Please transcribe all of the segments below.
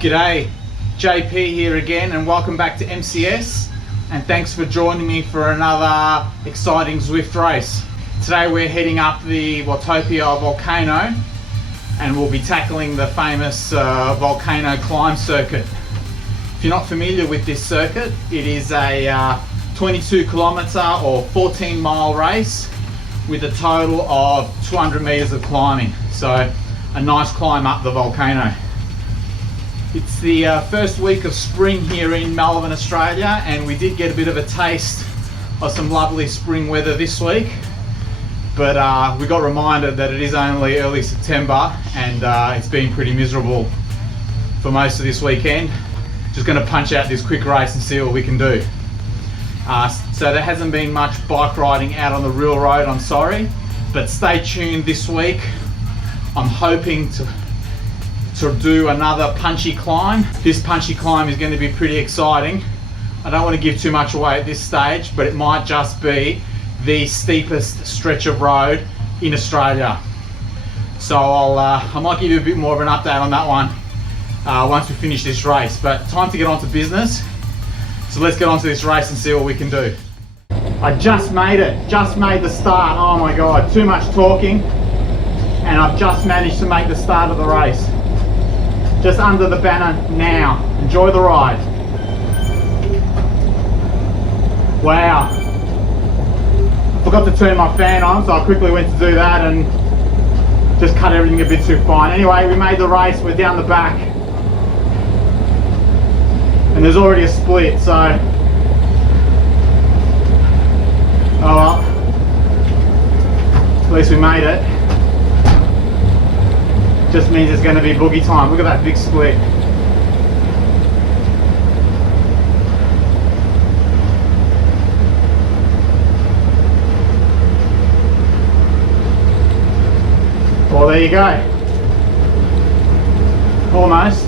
G'day, JP here again, and welcome back to MCS, and thanks for joining me for another exciting Zwift race. Today we're heading up the Watopia Volcano and we'll be tackling the famous Volcano Climb circuit. If you're not familiar with this circuit, it is a 22 kilometre or 14 mile race with a total of 200 metres of climbing, so a nice climb up the volcano. It's the first week of spring here in Melbourne, Australia, and we did get a bit of a taste of some lovely spring weather this week, but we got reminded that it is only early September and it's been pretty miserable for most of this weekend. Just going to punch out this quick race and see what we can do. So there hasn't been much bike riding out on the real road, I'm sorry, but stay tuned this week. I'm hoping to do another punchy climb. This punchy climb is going to be pretty exciting. I don't want to give too much away at this stage, but it might just be the steepest stretch of road in Australia. So I might give you a bit more of an update on that one once we finish this race, but time to get on to business. So let's get on to this race and see what we can do. I just made it, just made the start. Oh my God, too much talking, and I've just managed to make the start of the race. Just under the banner now. Enjoy the ride. Wow. Forgot to turn my fan on, so I quickly went to do that and just cut everything a bit too fine. Anyway, we made the race, we're down the back. And there's already a split, so oh well. At least we made it. Just means it's going to be boogie time. Look at that big split. Well, there you go. Almost.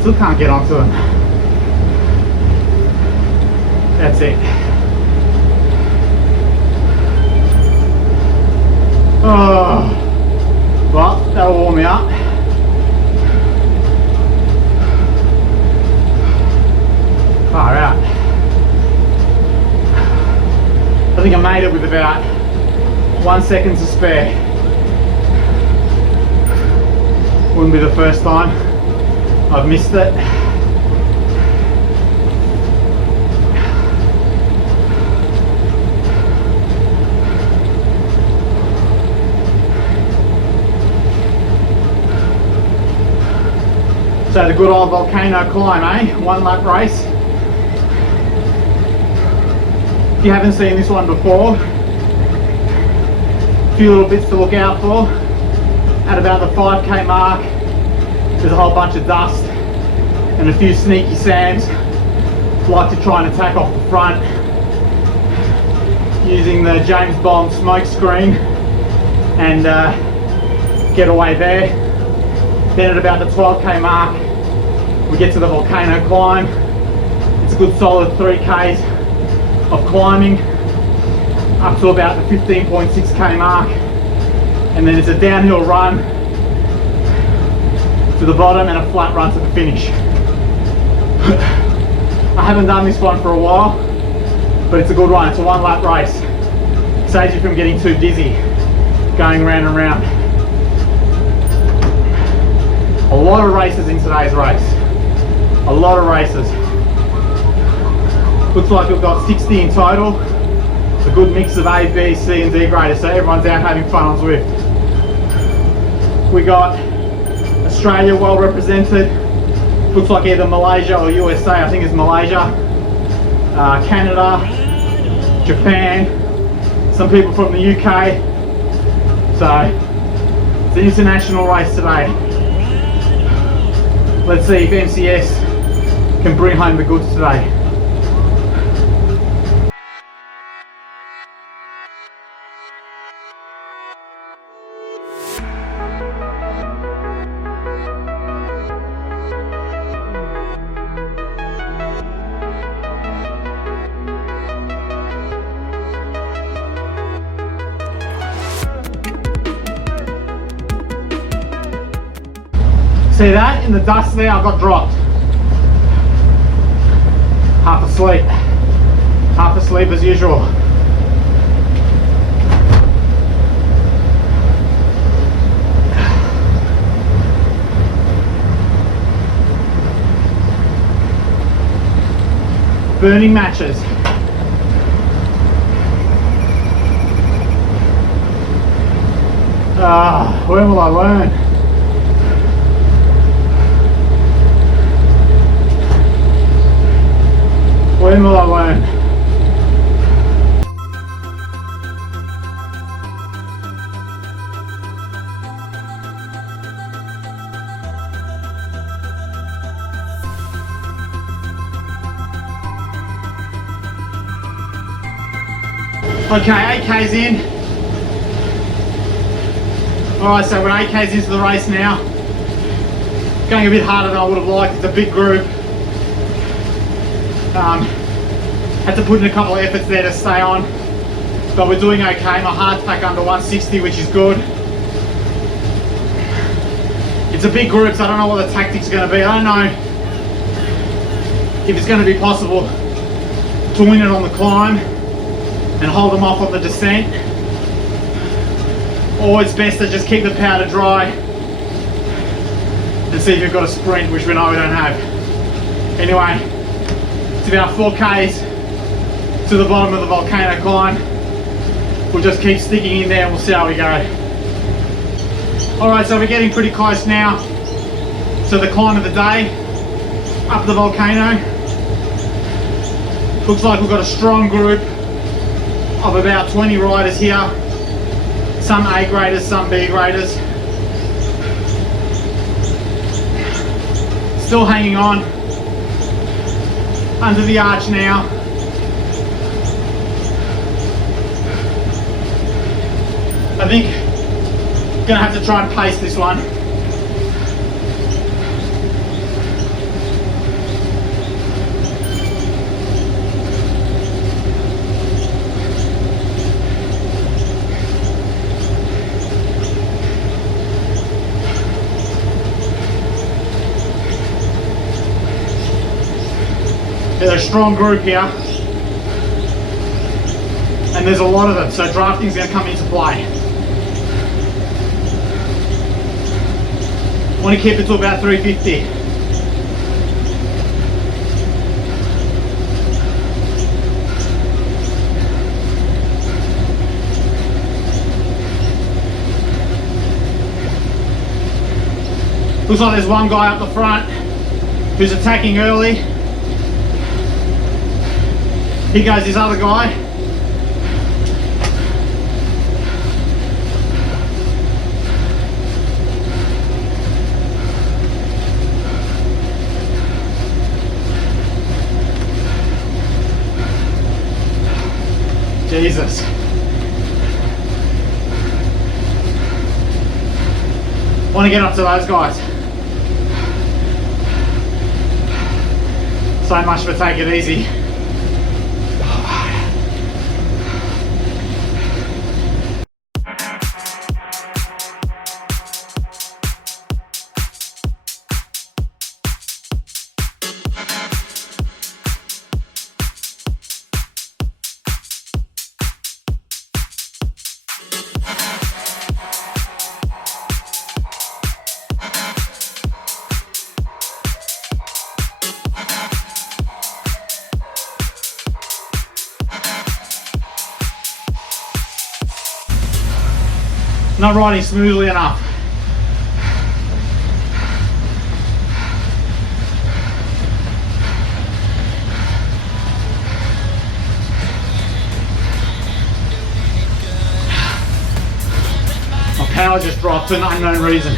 Still can't get onto them. That's it. Oh, well, that'll warm me up. Far out. I think I made it with about 1 second to spare. Wouldn't be the first time I've missed it. So the good old Volcano Climb, eh? 1 lap race. If you haven't seen this one before, a few little bits to look out for. At about the 5k mark, there's a whole bunch of dust and a few sneaky Sams like to try and attack off the front using the James Bond smoke screen and get away there. Then at about the 12k mark, we get to the Volcano Climb. It's a good solid 3k's of climbing up to about the 15.6k mark, and then it's a downhill run to the bottom and a flat run to the finish. I haven't done this one for a while, but it's a good one. It's a 1 lap race. Saves you from getting too dizzy going round and round. A lot of races in today's race. A lot of races. Looks like we've got 60 in total. It's a good mix of A, B, C and D graders, so everyone's out having fun on Zwift. We got Australia well represented. Looks like either Malaysia or USA. I think it's Malaysia. Canada, Japan, some people from the UK. So it's an international race today. Let's see if MCS can bring home the goods today. See that? In the dust there, I got dropped. Half asleep. Half asleep as usual. Burning matches. When will I learn? When will I learn? Okay, 8K's in. Alright, so we're 8K's into the race now. Going a bit harder than I would have liked. It's a big group. Had to put in a couple of efforts there to stay on. But we're doing okay. My heart's back under 160, which is good. It's a big group, so I don't know what the tactics are going to be. I don't know if it's going to be possible to win it on the climb and hold them off on the descent, or it's best to just keep the powder dry and see if you've got a sprint, which we know we don't have. Anyway, it's about 4Ks to the bottom of the Volcano Climb. We'll just keep sticking in there and we'll see how we go. Alright, so we're getting pretty close now to the climb of the day up the volcano. Looks like we've got a strong group of about 20 riders here. Some A graders, some B graders. Still hanging on under the arch now. I think I'm gonna have to try and pace this one. There's a strong group here, and there's a lot of them, so drafting's going to come into play. I want to keep it to about 350. Looks like there's one guy up the front who's attacking early. Here goes this other guy. Jesus. Want to get up to those guys. So much for take it easy. Not riding smoothly enough. My power just dropped for an unknown reason.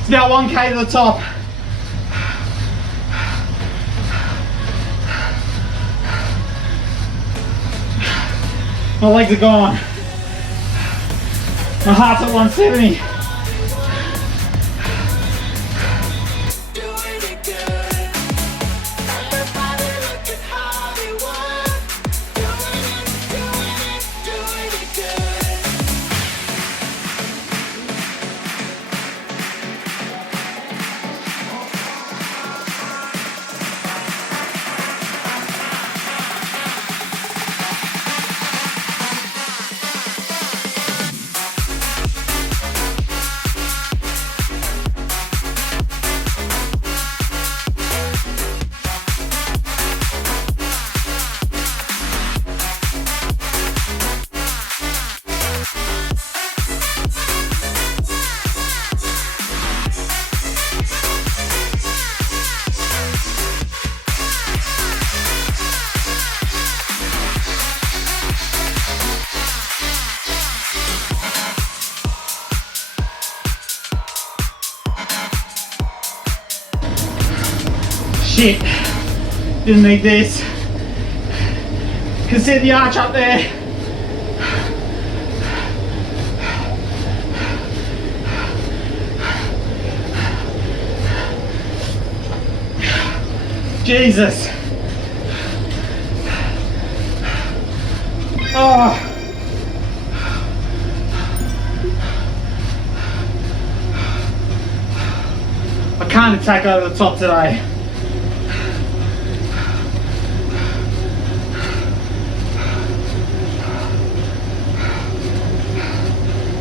It's now 1K to the top. My legs are gone. My heart's at 170. Shit, didn't need this. Can see the arch up there. Jesus. Oh. I can't attack over the top today.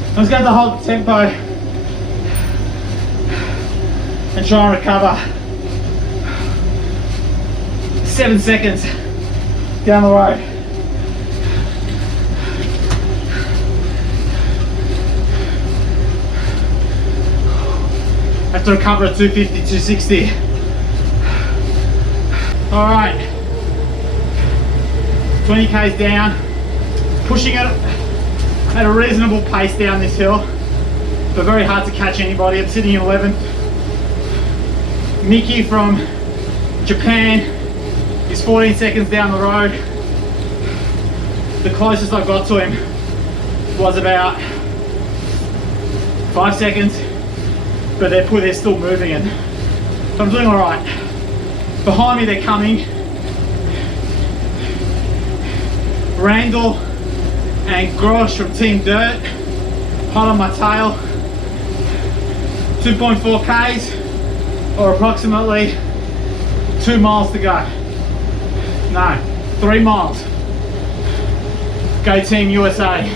I'm just going to hold the tempo and try and recover. 7 seconds down the road. I have to recover at 250, 260. All right, 20K's down, pushing it at a reasonable pace down this hill, but very hard to catch anybody. I'm sitting in 11th. Mickey from Japan is 14 seconds down the road. The closest I got to him was about 5 seconds, but they're still moving it. So I'm doing all right. Behind me they're coming. Randall and Grosh from Team Dirt, hot on my tail. 2.4 Ks, or approximately 2 miles to go. No, 3 miles. Go Team USA.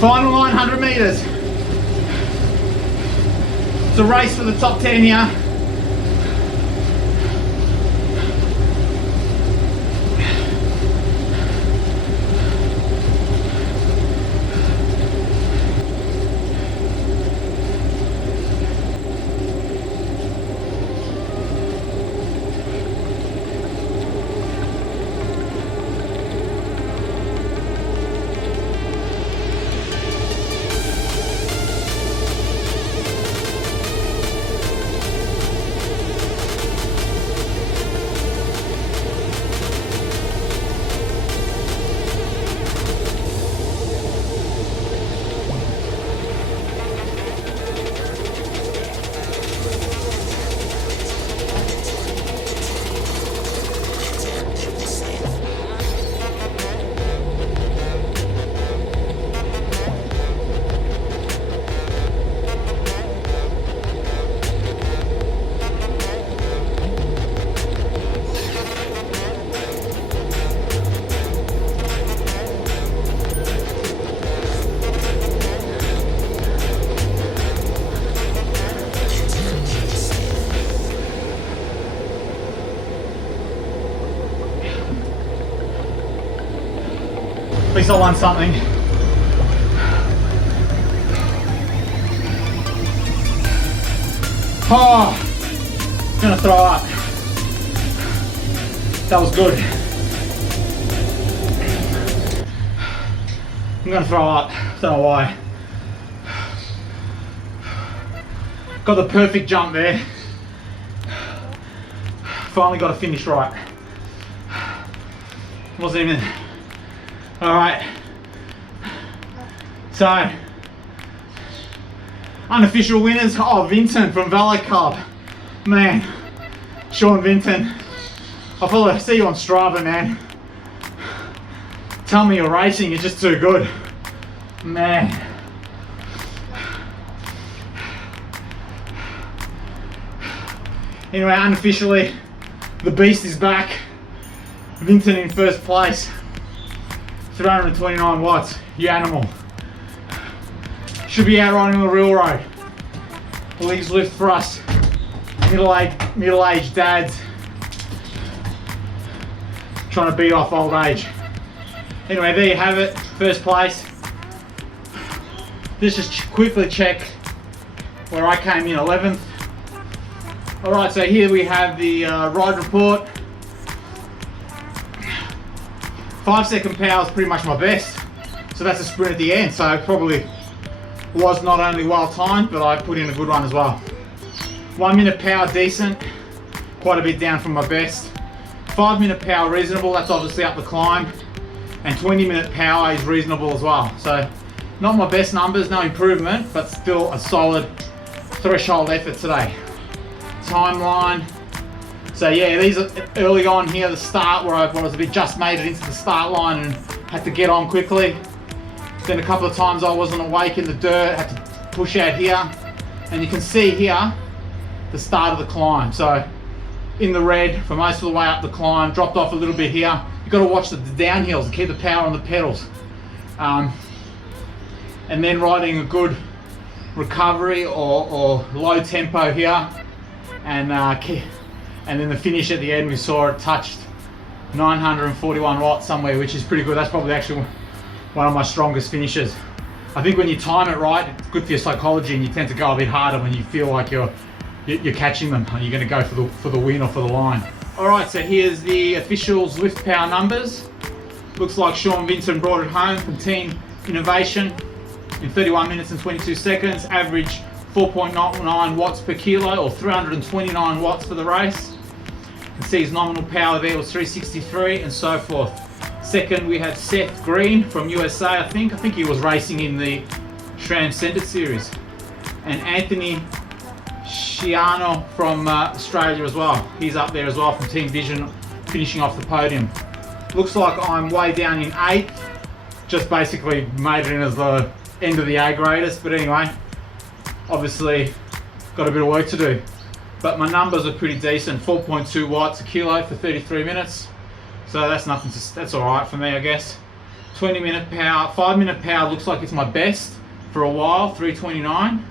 Final 900 meters. It's a race for the top 10 here. At least I won something. Oh, I'm gonna throw up. That was good. I'm gonna throw up, don't know why. Got the perfect jump there. Finally got to finish right. Wasn't even, all right. So, unofficial winners, oh, Vinton from Velo Club. Man, Sean Vinton. I see you on Strava, man. Tell me you're racing, you're just too good. Man. Anyway, unofficially, the beast is back. Vinton in first place. 329 watts, you animal. Should be out riding on the real road. Legs lift for us. Middle-aged dads trying to beat off old age. Anyway, there you have it, first place. Let's just quickly check where I came in 11th. Alright, so here we have the ride report. 5-second power is pretty much my best. So that's a sprint at the end, so probably was not only well timed, but I put in a good one as well. 1 minute power decent, quite a bit down from my best. 5 minute power reasonable, that's obviously up the climb. And 20 minute power is reasonable as well. So not my best numbers, no improvement, but still a solid threshold effort today. Timeline. So yeah, these are early on here, the start where I was a bit just made it into the start line and had to get on quickly. Then a couple of times I wasn't awake in the dirt, had to push out here. And you can see here, the start of the climb. So in the red for most of the way up the climb, dropped off a little bit here. You've got to watch the downhills and keep the power on the pedals. And then riding a good recovery or low tempo here. And then the finish at the end, we saw it touched 941 watts somewhere, which is pretty good. That's probably actually one of my strongest finishes. I think when you time it right, it's good for your psychology, and you tend to go a bit harder when you feel like you're catching them and you're going to go for the win or for the line. All right, so here's the official Zwift power numbers. Looks like Sean Vinton brought it home from Team Innovation in 31 minutes and 22 seconds. Average 4.99 watts per kilo, or 329 watts for the race. You can see his nominal power there was 363 and so forth. Second, we have Seth Green from USA, I think he was racing in the Transcended series. And Anthony Shiano from Australia as well. He's up there as well from Team Vision, finishing off the podium. Looks like I'm way down in 8th. Just basically made it in as the end of the A graders, but anyway, obviously got a bit of work to do. But my numbers are pretty decent, 4.2 watts a kilo for 33 minutes. So that's nothing, that's all right for me, I guess. 20 minute power, 5 minute power looks like it's my best for a while, 329.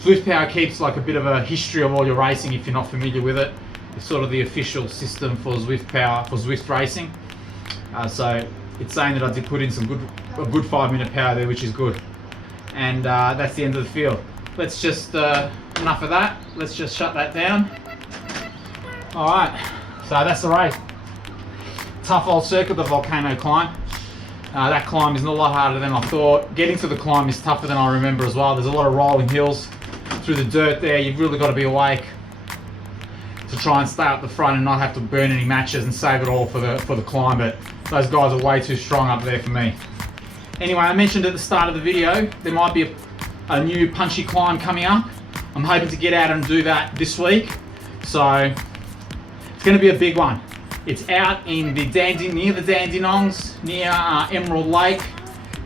Zwift Power keeps like a bit of a history of all your racing if you're not familiar with it. It's sort of the official system for Zwift Power, for Zwift racing. So it's saying that I did put in a good 5 minute power there, which is good. And that's the end of the field. Let's just, enough of that. Let's just shut that down. All right, so that's the race. Tough old circuit, the Volcano Climb. That climb is a lot harder than I thought. Getting to the climb is tougher than I remember as well. There's a lot of rolling hills through the dirt there. You've really got to be awake to try and stay up the front and not have to burn any matches and save it all for the climb. But those guys are way too strong up there for me. Anyway, I mentioned at the start of the video, there might be a new punchy climb coming up. I'm hoping to get out and do that this week. So it's going to be a big one. It's out in the near the Dandenongs, near Emerald Lake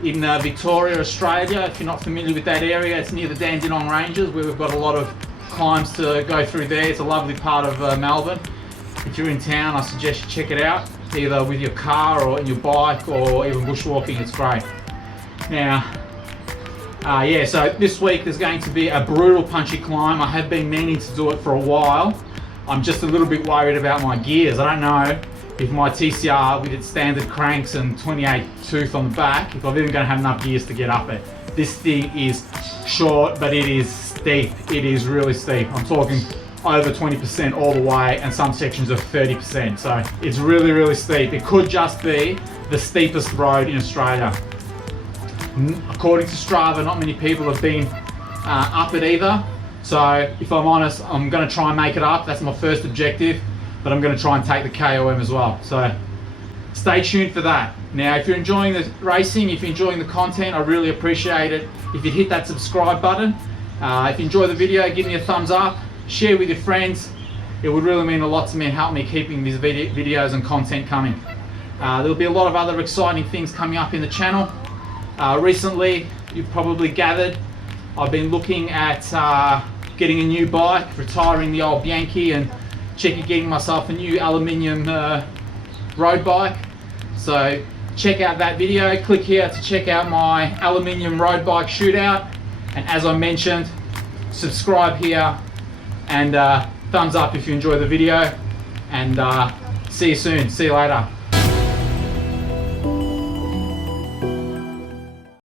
in Victoria, Australia. If you're not familiar with that area, it's near the Dandenong Ranges, where we've got a lot of climbs to go through there. It's a lovely part of Melbourne. If you're in town, I suggest you check it out, either with your car or in your bike or even bushwalking. It's great. Now, yeah, so this week there's going to be a brutal punchy climb. I have been meaning to do it for a while. I'm just a little bit worried about my gears. I don't know if my TCR with its standard cranks and 28 tooth on the back, if I'm even going to have enough gears to get up it. This thing is short, but it is steep. It is really steep. I'm talking over 20% all the way, and some sections are 30%. So it's really, really steep. It could just be the steepest road in Australia. According to Strava, not many people have been up it either. So if I'm honest, I'm going to try and make it up. That's my first objective, but I'm going to try and take the KOM as well. So stay tuned for that. Now, if you're enjoying the racing, if you're enjoying the content, I really appreciate it if you hit that subscribe button. If you enjoy the video, give me a thumbs up, share with your friends. It would really mean a lot to me and help me keeping these videos and content coming. There'll be a lot of other exciting things coming up in the channel. Recently, you've probably gathered, I've been looking at getting a new bike, retiring the old Bianchi, and getting myself a new aluminium road bike. So check out that video, click here to check out my aluminium road bike shootout, and as I mentioned, subscribe here, and thumbs up if you enjoy the video, and see you soon. See you later.